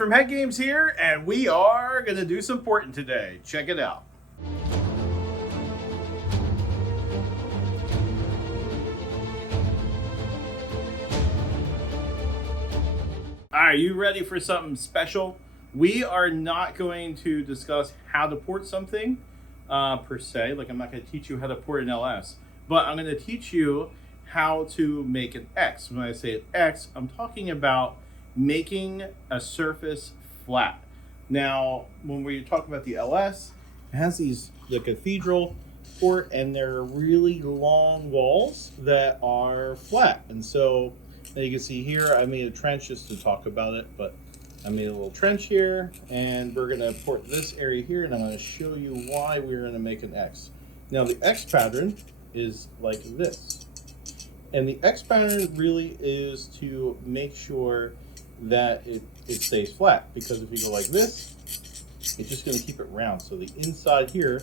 from Head Games here, and we are going to do some porting today. Check it out. All right, you ready for something special? We are not going to discuss how to port something per se. Like, I'm not going to teach you how to port an LS, but I'm going to teach you how to make an X. When I say an X, I'm talking about making a surface flat. Now, when we talk about the LS, it has the cathedral port, and they're really long walls that are flat. And so, as you can see here, I made a trench just to talk about it, but I made a little trench here, and we're gonna port this area here, and I'm gonna show you why we're gonna make an X. Now, the X pattern is like this. And the X pattern really is to make sure that it stays flat, because if you go like this, it's just going to keep it round. So the inside here,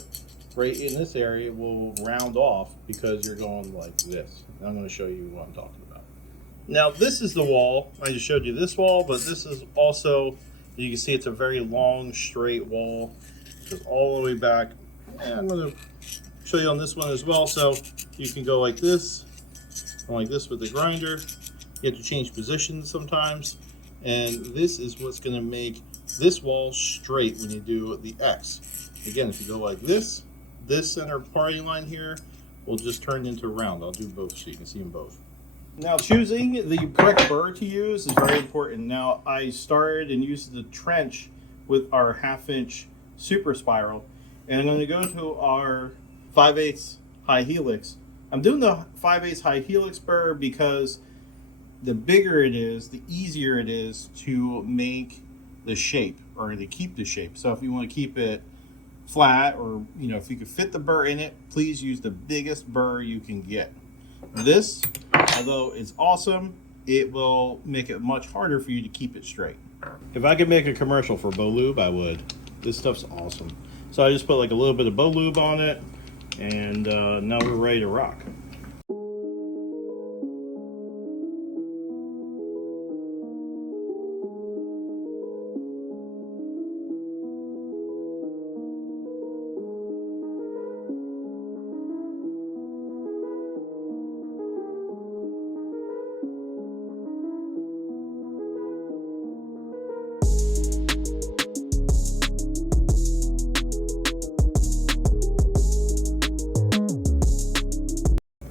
right in this area, will round off because you're going like this. And I'm going to show you what I'm talking about. Now, this is the wall. I just showed you this wall, but this is also, you can see it's a very long, straight wall. It goes all the way back. And I'm going to show you on this one as well. So you can go like this with the grinder. You have to change positions sometimes. And this is what's going to make this wall straight when you do the X. Again, if you go like this center parting line here will just turn into round. I'll do both so you can see them both. Now, choosing the correct burr to use is very important. Now, I started and used the trench with our 1/2-inch super spiral, and I'm going to go to our 5/8 high helix. I'm doing the 5/8 high helix burr because the bigger it is, the easier it is to make the shape, or to keep the shape. So if you want to keep it flat, or if you could fit the burr in it, please use the biggest burr you can get. This, although it's awesome, it will make it much harder for you to keep it straight. If I could make a commercial for Bow Lube, I would. This stuff's awesome. So I just put like a little bit of Bow Lube on it, and now we're ready to rock.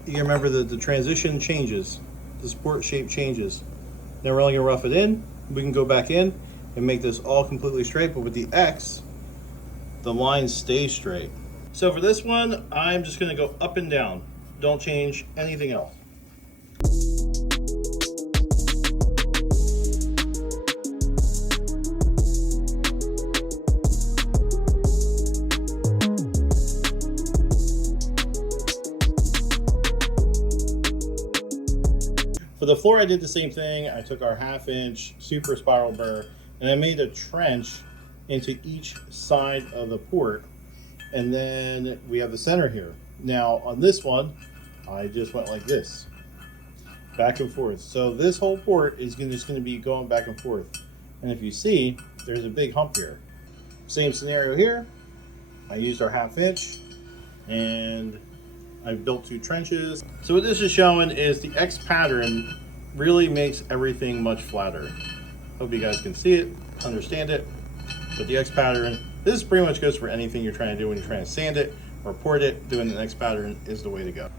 You remember that the transition changes, the support shape changes. Now we're only gonna rough it in. We can go back in and make this all completely straight, but with the X, the lines stay straight. So for this one, I'm just gonna go up and down. Don't change anything else. For the floor, I did the same thing. I took our 1/2-inch super spiral burr, and I made a trench into each side of the port. And then we have the center here. Now on this one, I just went like this, back and forth. So this whole port is just going to be going back and forth. And if you see, there's a big hump here. Same scenario here. I used our 1/2-inch, and I built 2 trenches. So what this is showing is the X pattern really makes everything much flatter. Hope you guys can see it, understand it. But the X pattern, this pretty much goes for anything you're trying to do when you're trying to sand it or port it. Doing the X pattern is the way to go.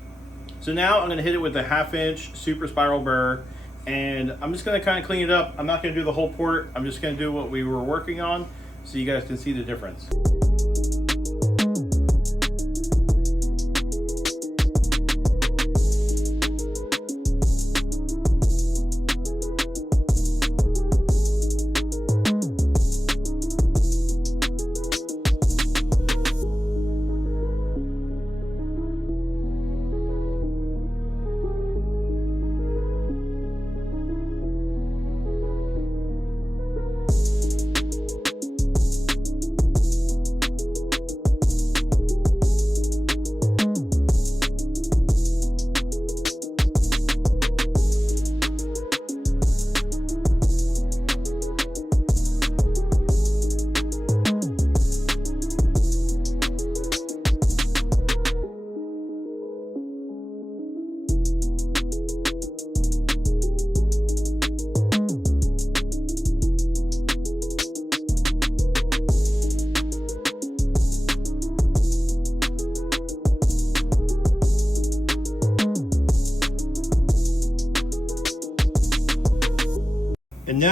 So now I'm gonna hit it with the 1/2-inch super spiral burr, and I'm just gonna kind of clean it up. I'm not gonna do the whole port. I'm just gonna do what we were working on so you guys can see the difference.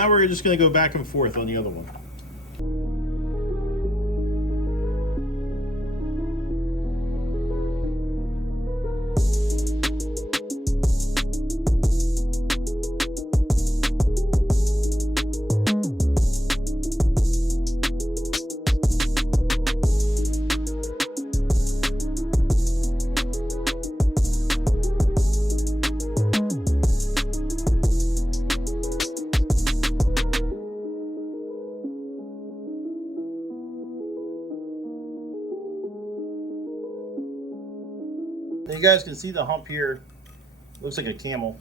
now we're just going to go back and forth on the other one. You guys can see the hump here. Looks like a camel,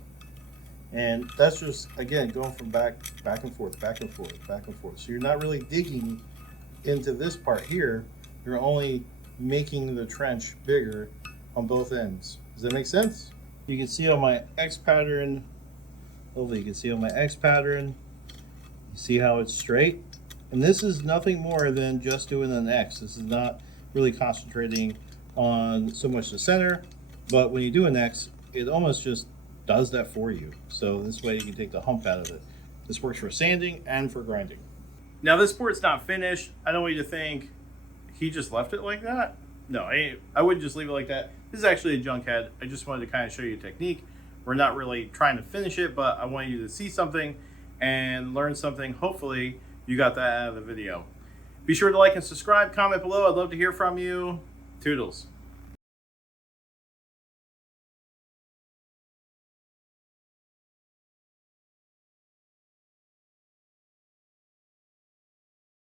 and that's just, again, going from back and forth, back and forth, back and forth. So you're not really digging into this part here. You're only making the trench bigger on both ends. Does that make sense? You can see on my X pattern, hopefully you can see on my X pattern, you see how it's straight? And this is nothing more than just doing an X. This is not really concentrating on so much the center, but when you do an X, it almost just does that for you. So this way you can take the hump out of it. This works for sanding and for grinding. Now this board's not finished. I don't want you to think he just left it like that. No, I wouldn't just leave it like that. This is actually a junk head. I just wanted to kind of show you a technique. We're not really trying to finish it, but I want you to see something and learn something. Hopefully you got that out of the video. Be sure to like and subscribe, comment below. I'd love to hear from you. Toodles.